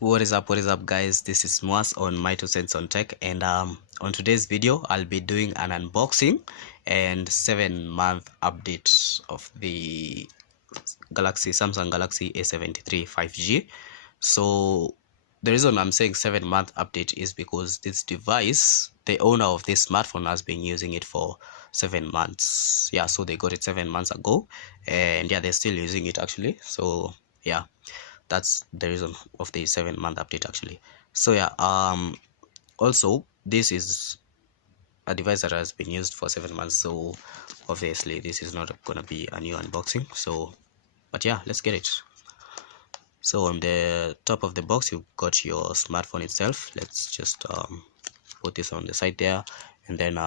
What is up guys, this is Moas on my 2 cents on tech, and on today's video I'll be doing an unboxing and 7-month update of the Samsung Galaxy A73 5G. So the reason I'm saying 7-month update is because this device, the owner of this smartphone, has been using it for 7 months. Yeah, so they got it 7 months ago, and yeah, they're still using it actually. So yeah, that's the reason of the 7-month update actually. So yeah, also this is a device that has been used for 7 months, so obviously this is not gonna be a new unboxing. So but yeah, let's get it. So on the top of the box you've got your smartphone itself. Let's just put this on the side there, and then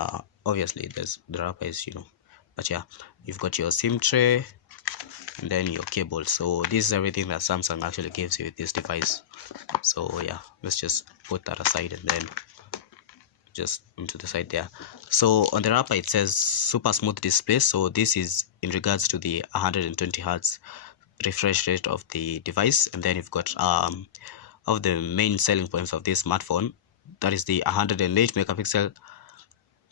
obviously there's the wrapper is, but yeah, you've got your SIM tray and then your cable. So this is everything that Samsung actually gives you with this device. So yeah, let's just put that aside and then just into the side there. So on the wrapper it says super smooth display. So this is in regards to the 120 hertz refresh rate of the device. And then you've got of the main selling points of this smartphone, that is the 108 megapixel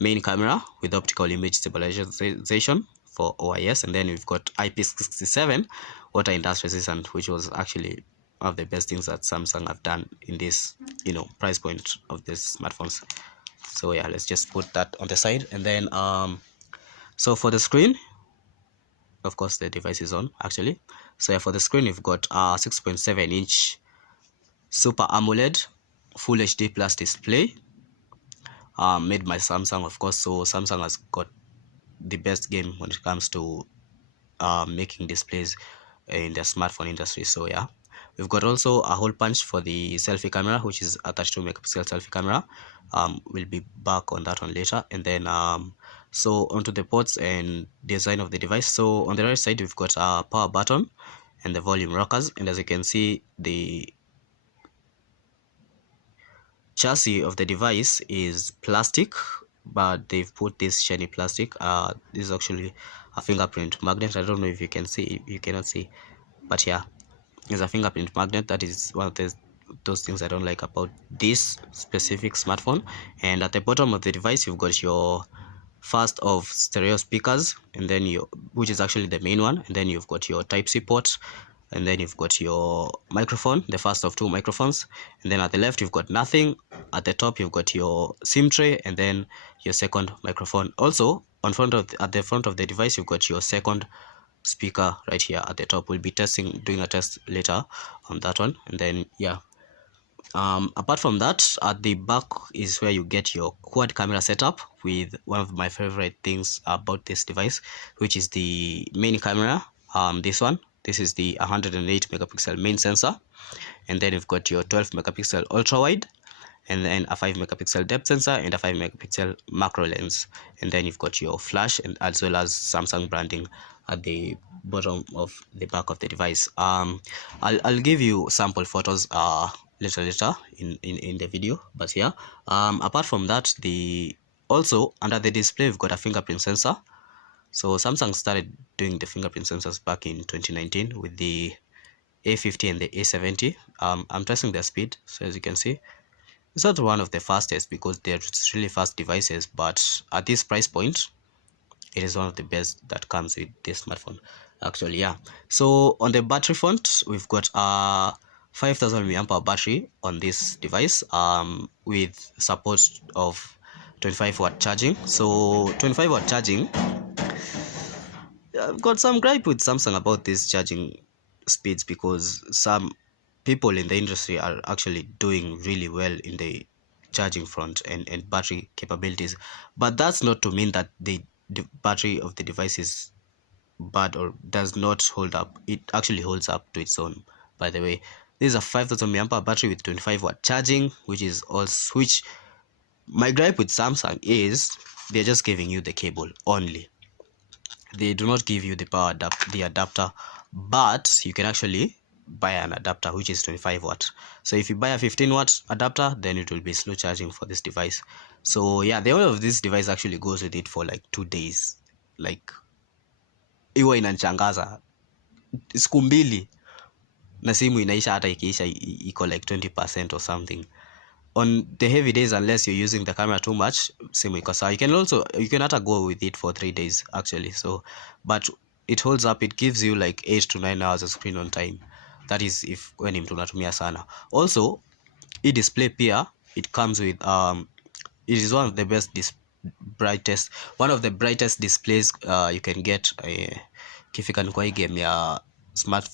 main camera with optical image stabilization for OIS, and then we've got IP67 water and dust resistant, which was actually one of the best things that Samsung have done in this price point of these smartphones. So yeah, let's just put that on the side. And then so for the screen, of course the device is on actually. So yeah, for the screen you've got 6.7-inch Super AMOLED Full HD Plus display, made by Samsung, of course. So Samsung has got the best game when it comes to making displays in the smartphone industry. So yeah, we've got also a hole punch for the selfie camera, which is a 32 megapixel selfie camera. We'll be back on that one later. And then so onto the ports and design of the device. So on the right side we've got a power button and the volume rockers, and as you can see, the chassis of the device is plastic, but they've put this shiny plastic. This is actually a fingerprint magnet. I don't know if you can see, you cannot see, but yeah, it's a fingerprint magnet. That is one of those things I don't like about this specific smartphone. And at the bottom of the device you've got your first of stereo speakers, and then which is actually the main one, and then you've got your Type-C port, and then you've got your microphone, the first of 2 microphones, and then at the left you've got nothing. At the top you've got your SIM tray and then your second microphone. Also at the front of the device you've got your second speaker right here at the top. We'll be doing a test later on that one. And then yeah, apart from that, at the back is where you get your quad camera setup with one of my favorite things about this device, which is the main camera. This is the 108 megapixel main sensor, and then you've got your 12 megapixel ultra wide, and then a 5 megapixel depth sensor and a 5 megapixel macro lens, and then you've got your flash, and as well as Samsung branding at the bottom of the back of the device. I'll give you sample photos later in the video, but yeah, apart from that, also under the display we've got a fingerprint sensor. So Samsung started doing the fingerprint sensors back in 2019 with the A50 and the A70. I'm testing their speed, so as you can see, it's not one of the fastest because they're really fast devices, but at this price point it is one of the best that comes with this smartphone actually. Yeah, so on the battery front we've got a 5000 mAh battery on this device, with support of 25-watt charging. So 25-watt charging, I've got some gripe with Samsung about these charging speeds, because some people in the industry are actually doing really well in the charging front and battery capabilities, but that's not to mean that the battery of the device is bad or does not hold up. It actually holds up to its own, by the way. This is a 5000 mAh battery with 25-watt charging, which my gripe with Samsung is they're just giving you the cable only. They do not give you the adapter, but you can actually buy an adapter which is 25-watt. So if you buy a 15-watt adapter, then it will be slow charging for this device. So yeah, the owner of this device actually goes with it for like 2 days. Like iwa inanchangaza siku mbili na simu inaisha hata ikiisha iko like 20% or something. On the heavy days, unless you're using the camera too much, simu iko sawa. You can hata go with it for 3 days actually. So but it holds up, it gives you like 8 to 9 hours of screen on time. That is if when mtu unatumia sana. Also hii display pia it comes with it is one of the brightest displays you can get ikifika ni kwa hii game ya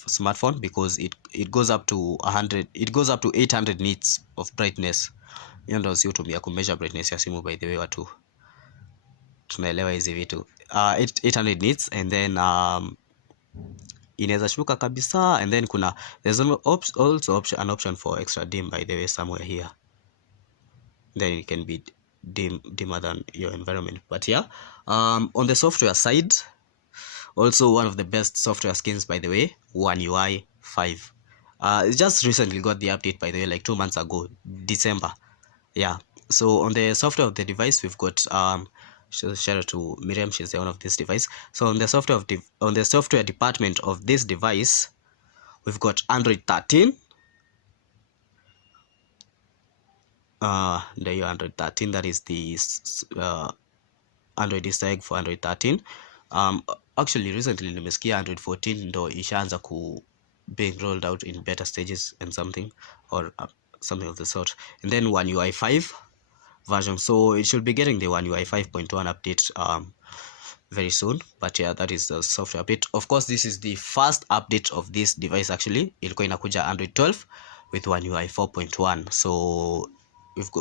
smartphone, because it goes up to 800 nits of brightness. Hiyo ndio si utumia ku measure brightness ya simu, by the way, watu tunaelewa hizi vitu. 800 nits, and then inaweza shuka kabisa, and then there's also an option for extra dim, by the way, somewhere here. Then it can be dimmer than your environment. But yeah, on the software side, also one of the best software skins, by the way, One UI 5. It just recently got the update, by the way, like 2 months ago, December. Yeah, so on the software of the device, we've got shout out to Miriam, she's the owner of this device. So on the software department of this device, we've got Android 13. The Android 13, that is the Android Easter egg for Android 13. Actually recently nimesikia Android 14 ndo ishaanza being rolled out in beta stages and something of the sort. And then One UI 5 version, so it should be getting the One UI 5.1 update very soon. But yeah, that is the software update. Of course, this is the first update of this device. Actually ilikuwa inakuja Android 12 with One UI 4.1. so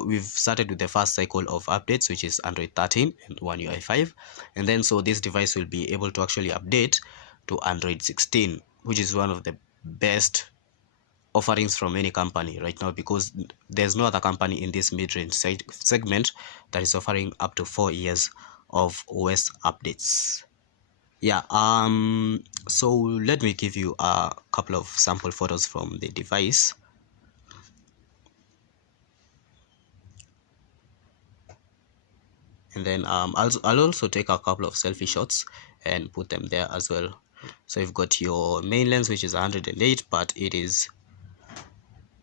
we've started with the first cycle of updates, which is Android 13 and One UI 5, and then so this device will be able to actually update to Android 16, which is one of the best offerings from any company right now, because there's no other company in this mid-range segment that is offering up to 4 years of OS updates. Yeah, so let me give you a couple of sample photos from the device. And then I'll also take a couple of selfie shots and put them there as well. So you've got your main lens, which is 108, but it is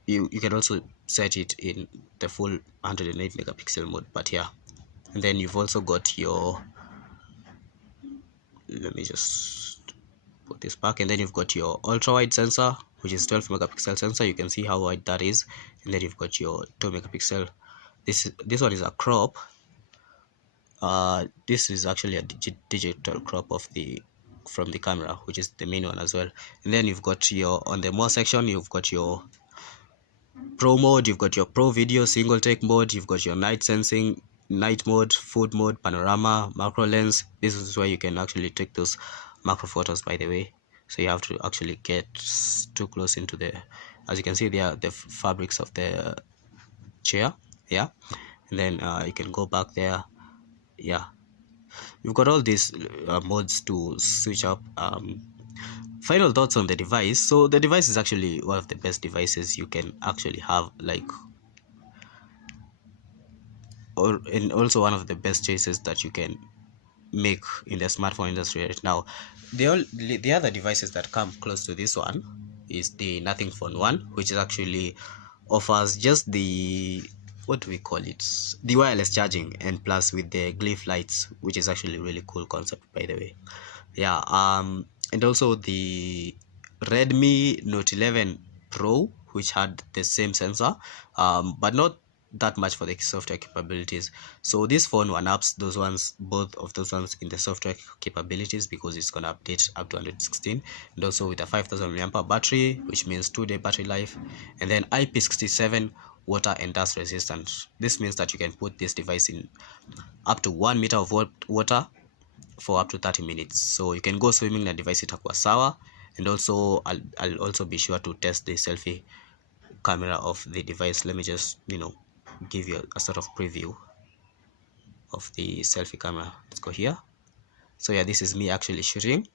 you can also set it in the full 108 megapixel mode. But yeah, and then you've also got your, let me just put this back, and then you've got your ultra wide sensor, which is 12 megapixel sensor. You can see how wide that is. And then you've got your 2 megapixel. This one is a crop. This is actually a digital crop from the camera, which is the main one as well. And then you've got your, on the more section, you've got your pro mode, you've got your pro video single take mode, you've got your night sensing, night mode, food mode, panorama, macro lens. This is where you can actually take those macro photos, by the way. So you have to actually get too close into the, as you can see there, the fabrics of the chair. Yeah, and then you can go back there. Yeah, you've got all these modes to switch up. Final thoughts on the device. So the device is actually one of the best devices you can actually have, like, and also one of the best choices that you can make in the smartphone industry right now. The other devices that come close to this one is the Nothing Phone 1, which is actually offers just the, what do we call it, the wireless charging, and plus with the glyph lights, which is actually a really cool concept, by the way. Yeah, and also the Redmi Note 11 Pro, which had the same sensor, but not that much for the software capabilities. So this phone one-ups those ones, both of those ones in the software capabilities, because it's gonna update up to 116, and also with a 5000 mAh battery, which means 2-day battery life, and then IP67 water and dust resistant. This means that you can put this device in up to 1 meter of water for up to 30 minutes. So you can go swimming na device itakuwa sawa. And also I'll also be sure to test the selfie camera of the device. Let me just, give you a sort of preview of the selfie camera. Let's go here. So yeah, this is me actually shooting.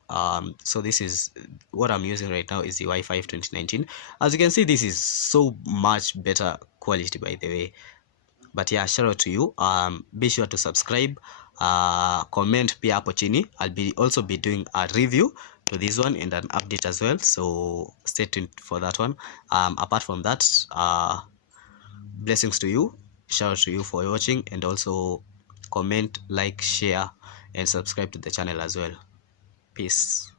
So this is what I'm using right now, is the Wi-Fi 2019. As you can see, this is so much better quality, by the way. But yeah, shout out to you. Be sure to subscribe, comment pia hapo chini. I'll also be doing a review to this one and an update as well, so stay tuned for that one. Apart from that, blessings to you, shout out to you for watching, and also comment, like, share and subscribe to the channel as well. Peace.